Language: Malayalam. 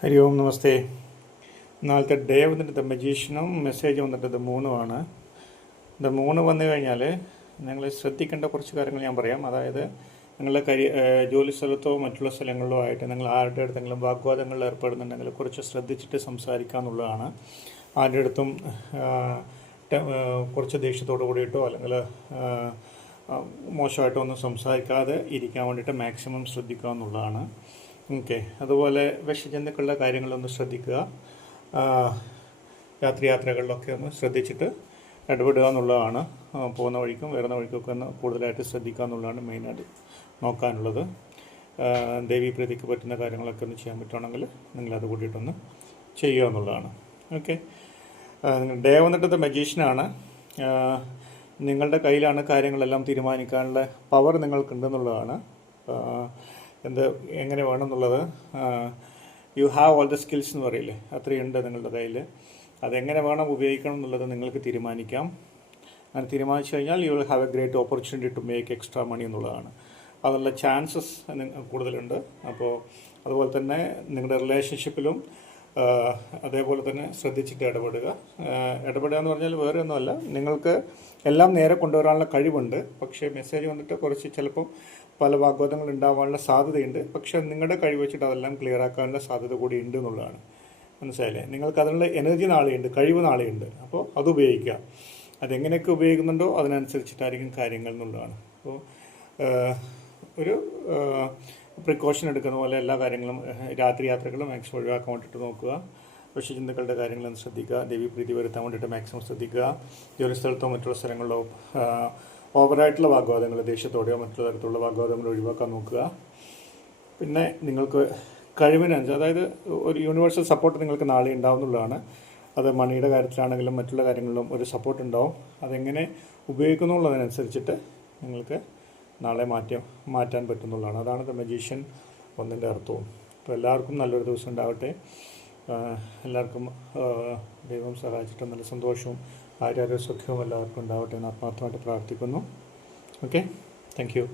ഹരി ഓം നമസ്തേ. നാളത്തെ ഡേ വന്നിട്ട് ദ മജീഷ്യനും മെസ്സേജ് വന്നിട്ട് ദ മൂണുമാണ്. ദ മൂണ് വന്നു കഴിഞ്ഞാൽ നിങ്ങൾ ശ്രദ്ധിക്കേണ്ട കുറച്ച് കാര്യങ്ങൾ ഞാൻ പറയാം. അതായത് നിങ്ങളുടെ ജോലി സ്ഥലത്തോ മറ്റുള്ള സ്ഥലങ്ങളിലോ ആയിട്ട് നിങ്ങൾ ആരുടെ അടുത്തെങ്കിലും വാഗ്വാദങ്ങളിൽ ഏർപ്പെടുന്നുണ്ടെങ്കിൽ കുറച്ച് ശ്രദ്ധിച്ചിട്ട് സംസാരിക്കുക എന്നുള്ളതാണ്. ആരുടെ അടുത്തും കുറച്ച് ദേഷ്യത്തോട് കൂടിയിട്ടോ അല്ലെങ്കിൽ മോശമായിട്ടോ ഒന്നും സംസാരിക്കാതെ ഇരിക്കാൻ വേണ്ടിയിട്ട് മാക്സിമം ശ്രദ്ധിക്കുക എന്നുള്ളതാണ്. ഓക്കെ. അതുപോലെ വിഷജന്തുക്കളുടെ കാര്യങ്ങളൊന്ന് ശ്രദ്ധിക്കുക. യാത്രകളിലൊക്കെ ഒന്ന് ശ്രദ്ധിച്ചിട്ട് ഇടപെടുക എന്നുള്ളതാണ്. പോകുന്ന വഴിക്കും വരുന്ന വഴിക്കൊക്കെ ഒന്ന് കൂടുതലായിട്ട് ശ്രദ്ധിക്കുക എന്നുള്ളതാണ് മെയിനായിട്ട് നോക്കാനുള്ളത്. ദേവീപ്രീതിക്ക് പറ്റുന്ന കാര്യങ്ങളൊക്കെ ഒന്ന് ചെയ്യാൻ പറ്റുകയാണെങ്കിൽ നിങ്ങളത് കൂട്ടിയിട്ടൊന്ന് ചെയ്യുക എന്നുള്ളതാണ്. ഓക്കെ. ഡേ വന്നിട്ട് ദ മജീഷ്യനാണ്. നിങ്ങളുടെ കയ്യിലാണ് കാര്യങ്ങളെല്ലാം തീരുമാനിക്കാനുള്ള പവർ നിങ്ങൾക്കുണ്ടെന്നുള്ളതാണ്. എങ്ങനെ വേണമെന്നുള്ളത് you have all the skills എന്ന് പറയില്ലേ, അത്രയുണ്ട് നിങ്ങളുടെ കയ്യിൽ. അതെങ്ങനെ വേണം ഉപയോഗിക്കണം എന്നുള്ളത് നിങ്ങൾക്ക് തീരുമാനിക്കാം. അങ്ങനെ തീരുമാനിച്ചു കഴിഞ്ഞാൽ you will have a great opportunity to make extra money എന്നുള്ളതാണ്. അതിനുള്ള ചാൻസസ് കൂടുതലുണ്ട്. അപ്പോൾ അതുപോലെ തന്നെ നിങ്ങളുടെ റിലേഷൻഷിപ്പിലും അതേപോലെ തന്നെ ശ്രദ്ധിച്ചിട്ട് ഇടപെടുക എന്ന് പറഞ്ഞാൽ വേറെ ഒന്നുമല്ല, നിങ്ങൾക്ക് എല്ലാം നേരെ കൊണ്ടുവരാനുള്ള കഴിവുണ്ട്. പക്ഷേ മെസ്സേജ് വന്നിട്ട് കുറച്ച് ചിലപ്പം പല വാഗ്വാദങ്ങൾ ഉണ്ടാവാനുള്ള സാധ്യതയുണ്ട്. പക്ഷേ നിങ്ങളുടെ കഴിവ് വെച്ചിട്ട് അതെല്ലാം ക്ലിയർ ആക്കാനുള്ള സാധ്യത കൂടി ഉണ്ട് എന്നുള്ളതാണ്. മനസ്സിലായില്ലേ? നിങ്ങൾക്ക് അതിനുള്ള എനർജി നാളെയുണ്ട്, കഴിവ് നാളെയുണ്ട്. അപ്പോൾ അത് ഉപയോഗിക്കുക. അതെങ്ങനെയൊക്കെ ഉപയോഗിക്കുന്നുണ്ടോ അതിനനുസരിച്ചിട്ടായിരിക്കും കാര്യങ്ങൾ എന്നുള്ളതാണ്. അപ്പോൾ ഒരു പ്രിക്കോഷൻ എടുക്കുന്ന പോലെ എല്ലാ കാര്യങ്ങളും യാത്രകളും മാക്സിമം ഒഴിവാക്കാൻ വേണ്ടിയിട്ട് നോക്കുക. വിഷചിന്തകളുടെ കാര്യങ്ങളൊന്ന് ശ്രദ്ധിക്കുക. ദേവീപ്രീതി വരുത്താൻ വേണ്ടിയിട്ട് മാക്സിമം ശ്രദ്ധിക്കുക. ജോലിസ്ഥലത്തോ മറ്റുള്ള സ്ഥലങ്ങളിലോ ഓവറായിട്ടുള്ള വാഗ്വാദങ്ങൾ, ദേഷ്യത്തോടെയോ മറ്റുള്ള തരത്തിലുള്ള വാഗ്വാദങ്ങൾ ഒഴിവാക്കാൻ നോക്കുക. പിന്നെ നിങ്ങൾക്ക് കഴിവിനനുസരിച്ച്, അതായത് ഒരു യൂണിവേഴ്സൽ സപ്പോർട്ട് നിങ്ങൾക്ക് നാളെ ഉണ്ടാവുന്നുള്ളതാണ്. അത് മണിയുടെ കാര്യത്തിലാണെങ്കിലും മറ്റുള്ള കാര്യങ്ങളിലും ഒരു സപ്പോർട്ട് ഉണ്ടാവും. അതെങ്ങനെ ഉപയോഗിക്കുന്നുള്ളതിനനുസരിച്ചിട്ട് നിങ്ങൾക്ക് നാളെ മാറ്റാൻ പറ്റുന്നുള്ളതാണ്. അതാണ് ദ മജീഷ്യൻ ഒന്നിൻ്റെ അർത്ഥവും. അപ്പോൾ എല്ലാവർക്കും നല്ലൊരു ദിവസം ഉണ്ടാവട്ടെ. എല്ലാവർക്കും ദൈവം സഹായിച്ചിട്ട് നല്ല സന്തോഷവും ആരോഗ്യ സുഖവും എല്ലാവർക്കും ഉണ്ടാവട്ടെ എന്ന് ആത്മാർത്ഥമായിട്ട് പ്രാർത്ഥിക്കുന്നു. Okay, thank you.